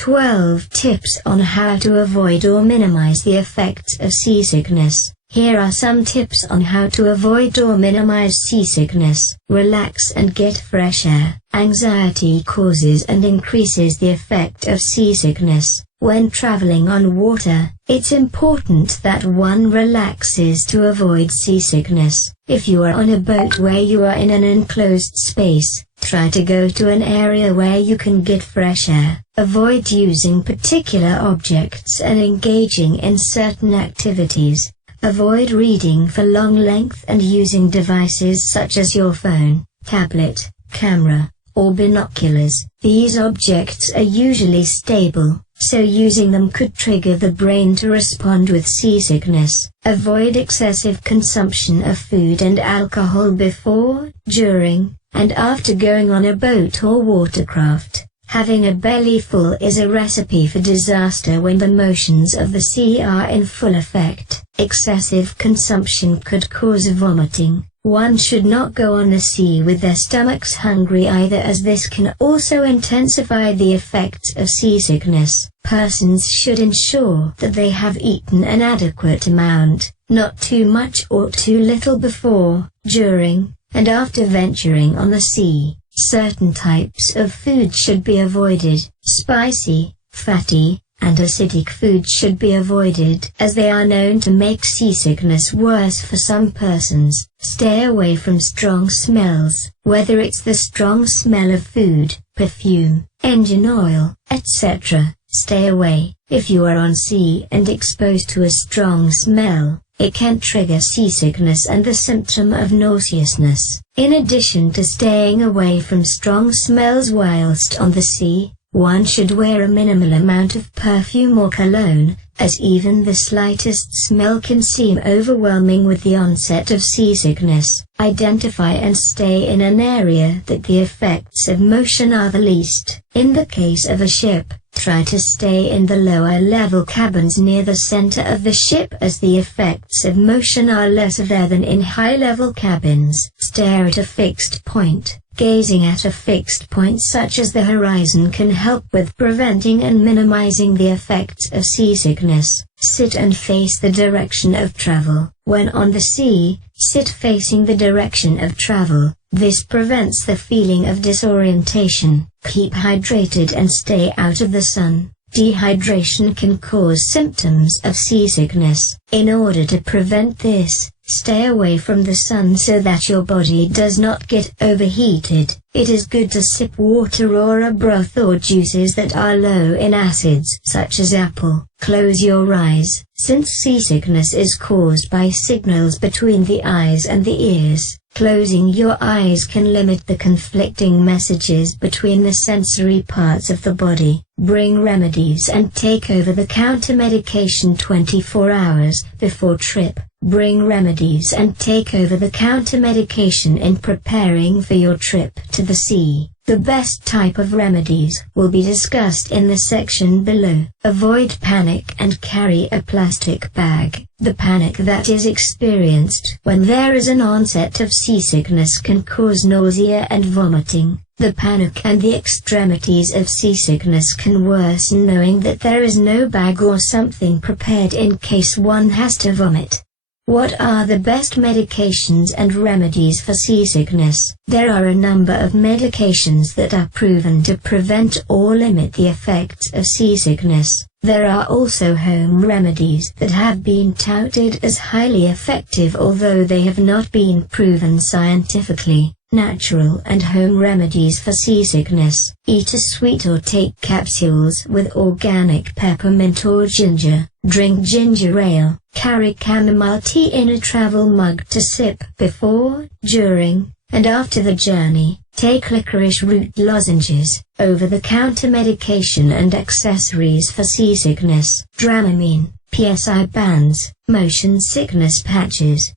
12 Tips on how to avoid or minimize the effects of seasickness. Here are some tips on how to avoid or minimize seasickness. Relax and get fresh air. Anxiety causes and increases the effect of seasickness. When traveling on water, it's important that one relaxes to avoid seasickness. If you are on a boat where you are in an enclosed space, try to go to an area where you can get fresh air. Avoid using particular objects and engaging in certain activities. Avoid reading for long length and using devices such as your phone, tablet, camera, or binoculars. These objects are usually stable, so using them could trigger the brain to respond with seasickness. Avoid excessive consumption of food and alcohol before, during, and after going on a boat or watercraft. Having a belly full is a recipe for disaster when the motions of the sea are in full effect. Excessive consumption could cause vomiting. One should not go on the sea with their stomachs hungry either, as this can also intensify the effects of seasickness. Persons should ensure that they have eaten an adequate amount, not too much or too little before, during, and after venturing on the sea. Certain types of food should be avoided. Spicy, fatty, and acidic food should be avoided, as they are known to make seasickness worse for some persons. Stay away from strong smells, whether it's the strong smell of food, perfume, engine oil, etc. Stay away. If you are on sea and exposed to a strong smell, it can trigger seasickness and the symptom of nauseousness. In addition to staying away from strong smells whilst on the sea, one should wear a minimal amount of perfume or cologne, as even the slightest smell can seem overwhelming with the onset of seasickness. Identify and stay in an area that the effects of motion are the least. In the case of a ship, try to stay in the lower level cabins near the center of the ship, as the effects of motion are lesser there than in high-level cabins. Stare at a fixed point. Gazing at a fixed point such as the horizon can help with preventing and minimizing the effects of seasickness. Sit and face the direction of travel. When on the sea, sit facing the direction of travel. This prevents the feeling of disorientation. Keep hydrated and stay out of the sun. Dehydration can cause symptoms of seasickness. In order to prevent this, stay away from the sun so that your body does not get overheated. It is good to sip water or a broth or juices that are low in acids, such as apple. Close your eyes, since seasickness is caused by signals between the eyes and the ears. Closing your eyes can limit the conflicting messages between the sensory parts of the body. Bring remedies and take over-the-counter medication 24 hours before trip. Bring remedies and take over-the-counter medication in preparing for your trip to the sea. The best type of remedies will be discussed in the section below. Avoid panic and carry a plastic bag. The panic that is experienced when there is an onset of seasickness can cause nausea and vomiting. The panic and the extremities of seasickness can worsen knowing that there is no bag or something prepared in case one has to vomit. What are the best medications and remedies for seasickness? There are a number of medications that are proven to prevent or limit the effects of seasickness. There are also home remedies that have been touted as highly effective, although they have not been proven scientifically. Natural and home remedies for seasickness. Eat a sweet or take capsules with organic peppermint or ginger. Drink ginger ale. Carry chamomile tea in a travel mug to sip before, during, and after the journey. Take licorice root lozenges. Over-the-counter medication and accessories for seasickness. Dramamine, PSI bands, motion sickness patches,